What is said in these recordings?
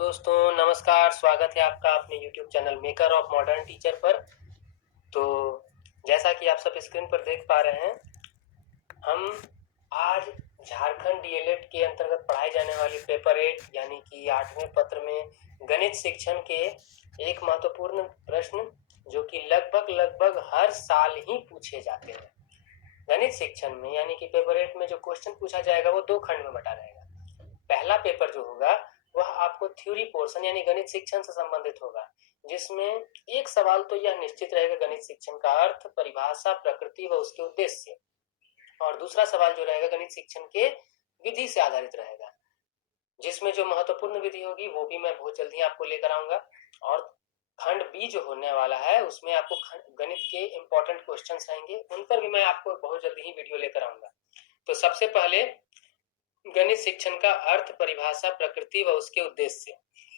दोस्तों, नमस्कार। स्वागत है आपका अपने YouTube channel maker of modern teacher पर। तो जैसा कि आप सब स्क्रीन पर देख पा रहे हैं, हम आज झारखंड डीएलएड के अंतर्गत पढ़ाई जाने वाली पेपर 8 यानी कि 8वें पत्र में गणित शिक्षण के एक महत्वपूर्ण प्रश्न जो कि लगभग हर साल ही पूछे जाते हैं। गणित शिक्षण में यानी कि पेपर 8 में जो क्वेश्चन पूछा जाएगा वो दो खंड में बटा रहेगा। पहला पेपर जो होगा वह आपको थ्योरी पोर्शन यानी गणित शिक्षण से संबंधित होगा, जिसमें एक सवाल तो यह निश्चित रहेगा गणित शिक्षण का अर्थ, परिभाषा, प्रकृति व उसके उद्देश्य, और दूसरा सवाल जो रहेगा गणित शिक्षण के विधि से आधारित रहेगा, जिसमें जो महत्वपूर्ण विधि होगी वो भी मैं बहुत जल्दी आपको लेकर आऊंगा। और खंड बी जो होने वाला है उसमें आपको गणित के इंपॉर्टेंट क्वेश्चंस रहेंगे, उन पर भी मैं आपको बहुत जल्दी ही वीडियो लेकर आऊंगा। तो सबसे पहले गणित शिक्षण का अर्थ, परिभाषा, प्रकृति व उसके उद्देश्य,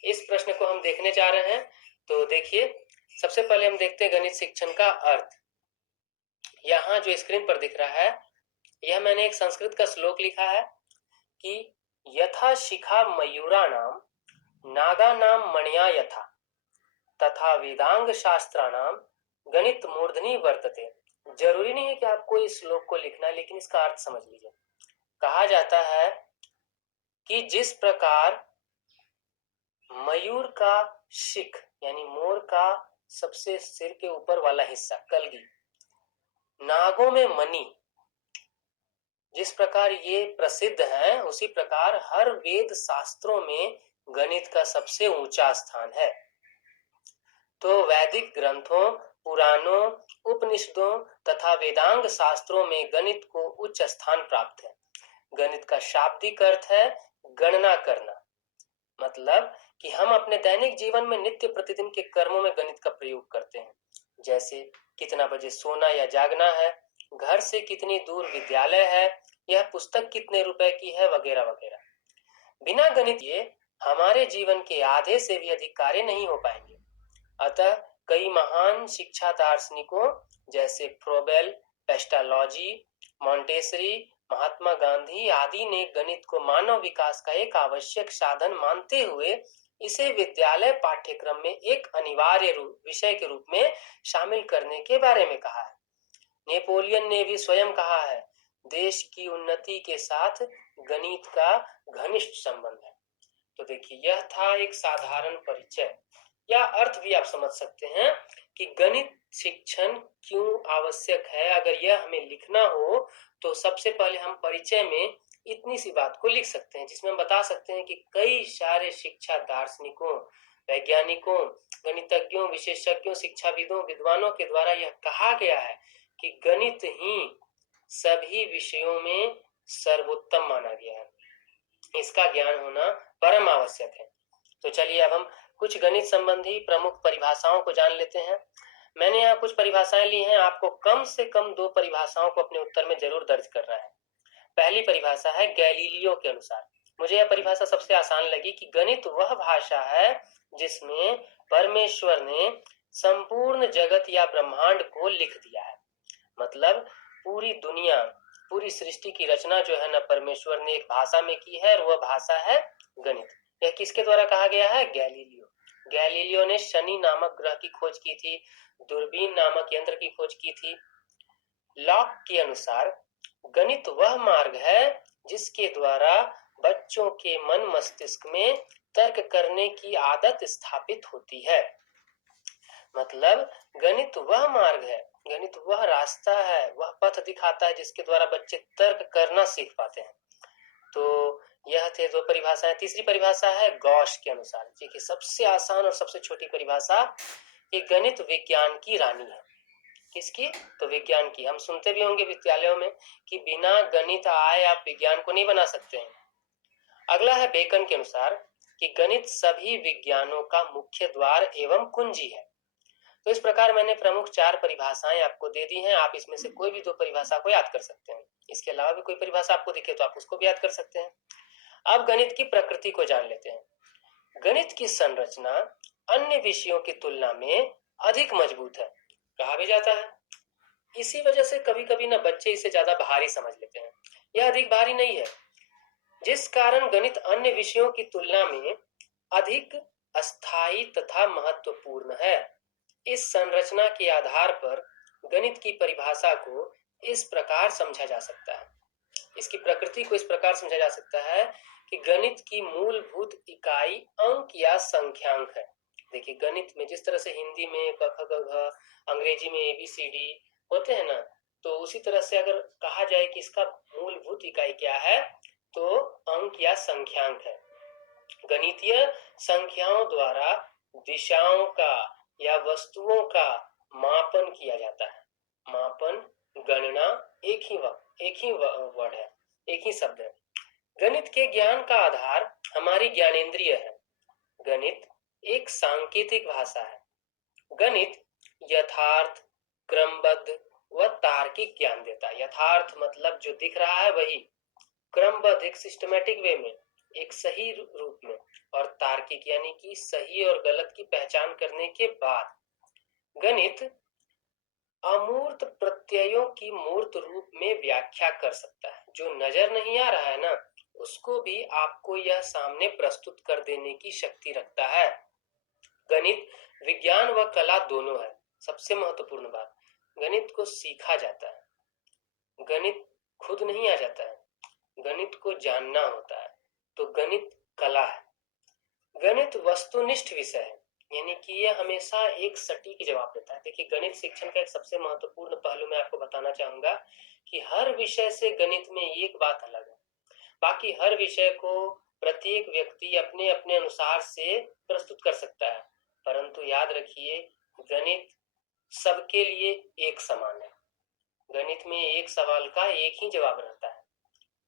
इस प्रश्न को हम देखने जा रहे हैं। तो देखिए, सबसे पहले हम देखते हैं गणित शिक्षण का अर्थ। यहाँ जो स्क्रीन पर दिख रहा है यह मैंने एक संस्कृत का श्लोक लिखा है कि यथा शिखा मयूराणाम नागानाम मणिया यथा तथा वेदांग शास्त्राणाम गणित मूर्धनि वर्तते। जरूरी नहीं है कि आपको इस श्लोक को लिखना है, लेकिन इसका अर्थ समझ लीजिए। कहा जाता है कि जिस प्रकार मयूर का शिख यानी मोर का सबसे सिर के ऊपर वाला हिस्सा कलगी, नागों में मणि, जिस प्रकार ये प्रसिद्ध है, उसी प्रकार हर वेद शास्त्रों में गणित का सबसे ऊंचा स्थान है। तो वैदिक ग्रंथों, पुराणों, उपनिषदों तथा वेदांग शास्त्रों में गणित को उच्च स्थान प्राप्त है। गणित का शाब्दिक अर्थ है गणना करना, मतलब कि हम अपने दैनिक जीवन में नित्य प्रतिदिन के कर्मों में गणित का प्रयोग करते हैं, जैसे कितना बजे सोना या जागना है, घर से कितनी दूर विद्यालय है, यह पुस्तक कितने रुपए की है, वगैरह वगैरह। बिना गणित ये हमारे जीवन के आधे से भी अधिक कार्य नहीं हो पाएंगे। अतः कई महान शिक्षा दार्शनिकों जैसे फ्रोबेल, पेस्टालॉजी, मॉन्टेसरी, महात्मा गांधी आदि ने गणित को मानव विकास का एक आवश्यक साधन मानते हुए इसे विद्यालय पाठ्यक्रम में एक अनिवार्य विषय के रूप में शामिल करने के बारे में कहा है। नेपोलियन ने भी स्वयं कहा है, देश की उन्नति के साथ गणित का घनिष्ठ संबंध है। तो देखिए, यह था एक साधारण परिचय या अर्थ भी आप समझ सकते हैं कि गणित शिक्षण क्यों आवश्यक है। अगर यह हमें लिखना हो तो सबसे पहले हम परिचय में इतनी सी बात को लिख सकते हैं, जिसमें हम बता सकते हैं कि कई सारे शिक्षा दार्शनिकों, वैज्ञानिकों, गणितज्ञों, विशेषज्ञों, शिक्षाविदों, विद्वानों के द्वारा यह कहा गया है कि गणित ही सभी विषयों में सर्वोत्तम माना गया है। इसका ज्ञान होना परम आवश्यक है। तो चलिए अब हम कुछ गणित संबंधी प्रमुख परिभाषाओं को जान लेते हैं। मैंने यहाँ कुछ परिभाषाएं ली हैं, आपको कम से कम 2 परिभाषाओं को अपने उत्तर में जरूर दर्ज करना है। पहली परिभाषा है गैलीलियो के अनुसार। मुझे यह परिभाषा सबसे आसान लगी कि गणित वह भाषा है जिसमें परमेश्वर ने संपूर्ण जगत या ब्रह्मांड को लिख दिया है। मतलब पूरी दुनिया, पूरी सृष्टि की रचना जो है ना, परमेश्वर ने एक भाषा में की है, और वह भाषा है गणित। यह किसके द्वारा कहा गया है? गैलीलियो। गैलीलियो ने शनि नामक ग्रह की खोज की थी, दूरबीन नामक यंत्र की खोज की थी। लॉक के अनुसार गणित वह मार्ग है जिसके द्वारा बच्चों के मन मस्तिष्क में तर्क करने की आदत स्थापित होती है। मतलब गणित वह मार्ग है, गणित वह रास्ता है, वह पथ दिखाता है जिसके द्वारा बच्चे तर्क करना सीख पाते हैं। तो यह थे 2 परिभाषाएं। तीसरी परिभाषा है गॉस के अनुसार, जो कि सबसे आसान और सबसे छोटी परिभाषा, कि गणित विज्ञान की रानी है। किसकी? तो विज्ञान की। हम सुनते भी होंगे विद्यालयों में कि बिना गणित आए आप विज्ञान को नहीं बना सकते हैं। अगला है बेकन के अनुसार कि गणित सभी विज्ञानों का मुख्य द्वार एवं कुंजी है। तो इस प्रकार मैंने प्रमुख 4 परिभाषाएं आपको दे दी हैं। आप इसमें से कोई भी 2 परिभाषा को याद कर सकते हैं। इसके अलावा भी कोई परिभाषा आपको दिखे तो आप उसको भी याद कर सकते हैं। अब गणित की प्रकृति को जान लेते हैं। गणित की संरचना अन्य विषयों की तुलना में अधिक मजबूत है, कहा भी जाता है। इसी वजह से कभी कभी ना बच्चे इसे ज्यादा भारी समझ लेते हैं। यह अधिक भारी नहीं है, जिस कारण गणित अन्य विषयों की तुलना में अधिक अस्थायी तथा महत्वपूर्ण है। इस संरचना के आधार पर गणित की परिभाषा को इस प्रकार समझा जा सकता है, इसकी प्रकृति को इस प्रकार समझा जा सकता है कि गणित की मूलभूत इकाई अंक या संख्यांक है। देखिए, गणित में जिस तरह से हिंदी में क ख ग घ, अंग्रेजी में ABCD होते हैं ना, तो उसी तरह से अगर कहा जाए कि इसका मूलभूत इकाई क्या है, तो अंक या संख्यांक है। गणितीय संख्याओं द्वारा दिशाओं का या वस्तुओं का मापन किया जाता है। मापन, गणना एक ही वर्ड है, एक ही शब्द है। गणित के ज्ञान का आधार हमारी ज्ञानेंद्रिय है। गणित एक सांकेतिक भाषा है। गणित यथार्थ, क्रमबद्ध व तार्किक ज्ञान देता है। यथार्थ मतलब जो दिख रहा है वही, क्रमबद्ध एक सिस्टमेटिक वे में, एक सही रूप में, और तार्किक यानी कि सही और गलत की पहचान करने के बाद। गणित अमूर्त प्रत्ययों की मूर्त रूप में व्याख्या कर सकता है। जो नजर नहीं आ रहा है ना, उसको भी आपको यह सामने प्रस्तुत कर देने की शक्ति रखता है। गणित विज्ञान व कला दोनों है। सबसे महत्वपूर्ण बात, गणित को सीखा जाता है, गणित खुद नहीं आ जाता है, गणित को जानना होता है। तो गणित कला है। गणित वस्तुनिष्ठ विषय है, यानी कि यह हमेशा एक सटीक जवाब देता है। देखिए, गणित शिक्षण का एक सबसे महत्वपूर्ण पहलू मैं आपको बताना चाहूंगा कि हर विषय से गणित में एक बात अलग है। बाकी हर विषय को प्रत्येक व्यक्ति अपने अपने अनुसार से प्रस्तुत कर सकता है, परंतु याद रखिए, गणित सबके लिए एक समान है। गणित में एक सवाल का एक ही जवाब रहता है।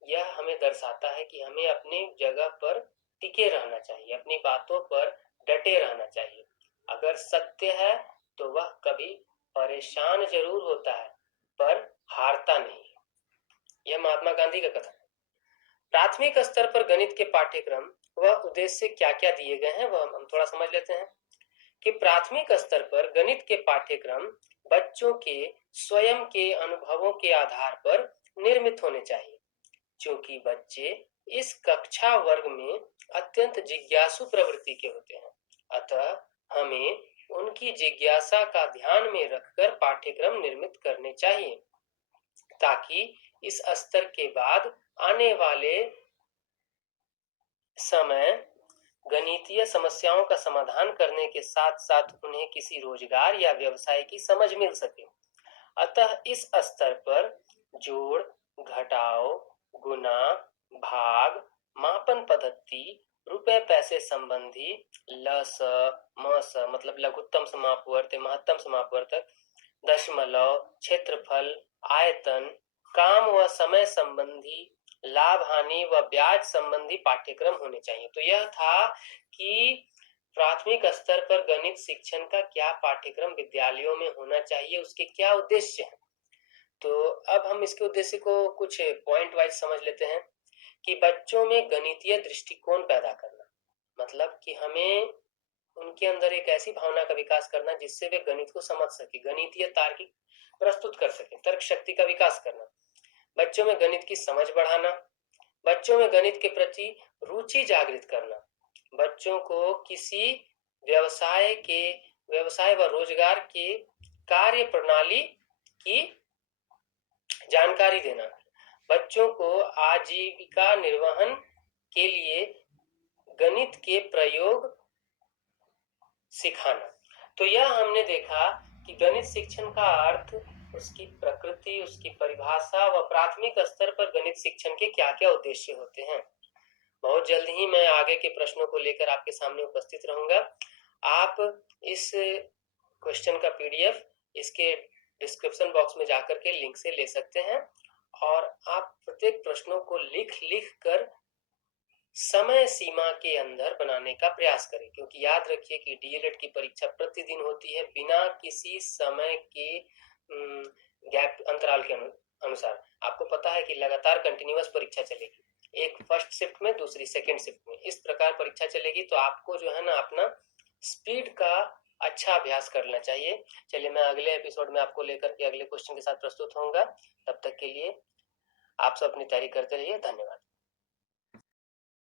यह हमें दर्शाता है कि हमें अपनी जगह पर टिके रहना चाहिए, अपनी बातों पर डटे रहना चाहिए। अगर सत्य है तो वह कभी परेशान जरूर होता है, पर हारता नहीं है। यह महात्मा गांधी का कथन है। प्राथमिक स्तर पर गणित के पाठ्यक्रम व उद्देश्य क्या क्या दिए गए हैं, वह हम थोड़ा समझ लेते हैं। कि प्राथमिक स्तर पर गणित के पाठ्यक्रम बच्चों के स्वयं के अनुभवों के आधार पर निर्मित होने चाहिए, क्योंकि बच्चे इस कक्षा वर्ग में अत्यंत जिज्ञासु प्रवृत्ति के होते हैं। अतः हमें उनकी जिज्ञासा का ध्यान में रखकर पाठ्यक्रम निर्मित करने चाहिए, ताकि इस स्तर के बाद आने वाले समय गणितीय समस्याओं का समाधान करने के साथ साथ उन्हें किसी रोजगार या व्यवसाय की समझ मिल सके। अतः इस स्तर पर जोड़, घटाव, गुना, भाग, मापन पद्धति, रुपए पैसे संबंधी, लस मस मतलब लघुत्तम समापवर्त, महत्तम समापवर्तक, दशमलव, क्षेत्रफल, आयतन, काम व समय संबंधी, लाभ हानि व ब्याज संबंधी पाठ्यक्रम होने चाहिए। तो यह था कि प्राथमिक स्तर पर गणित शिक्षण का क्या पाठ्यक्रम विद्यालयों में होना चाहिए, उसके क्या उद्देश्य हैं। तो अब हम इसके उद्देश्य को कुछ पॉइंट वाइज समझ लेते हैं कि बच्चों में गणितीय दृष्टिकोण पैदा करना, मतलब कि हमें उनके अंदर एक ऐसी भावना का विकास करना जिससे वे गणित को समझ सके, गणितीय तार्किक प्रस्तुत कर सके, तर्क शक्ति का विकास करना। बच्चों में गणित की समझ बढ़ाना, बच्चों में गणित के प्रति रुचि जागृत करना, बच्चों को किसी व्यवसाय व रोजगार के कार्य प्रणाली की जानकारी देना, बच्चों को आजीविका निर्वहन के लिए गणित के प्रयोग सिखाना। तो यह हमने देखा कि गणित शिक्षण का अर्थ, उसकी प्रकृति, उसकी परिभाषा व प्राथमिक स्तर पर गणित शिक्षण के क्या क्या उद्देश्य होते हैं। बहुत जल्द ही मैं आगे के प्रश्नों को लेकर आपके सामने उपस्थित रहूंगा। आप इस क्वेश्चन का PDF इसके डिस्क्रिप्शन बॉक्स में जाकर के लिंक से ले सकते हैं, और आप प्रत्येक प्रश्नों को लिख कर समय सीमा के अंदर बनाने का प्रयास करें, क्योंकि याद रखिए कि DLED की परीक्षा प्रतिदिन होती है बिना किसी समय के गैप अंतराल के अनुसार। आपको पता है कि लगातार कंटिन्यूअस परीक्षा चलेगी, एक फर्स्ट शिफ्ट में, दूसरी सेकंड शिफ्ट में, इस प्रकार परीक्षा चलेगी। तो आपको जो है ना अपना स्पीड का अच्छा अभ्यास करना चाहिए। चलिए, मैं अगले एपिसोड में आपको लेकर के अगले क्वेश्चन के साथ प्रस्तुत होऊंगा। तब तक के लिए आप सब अपनी तैयारी करते रहिए। धन्यवाद।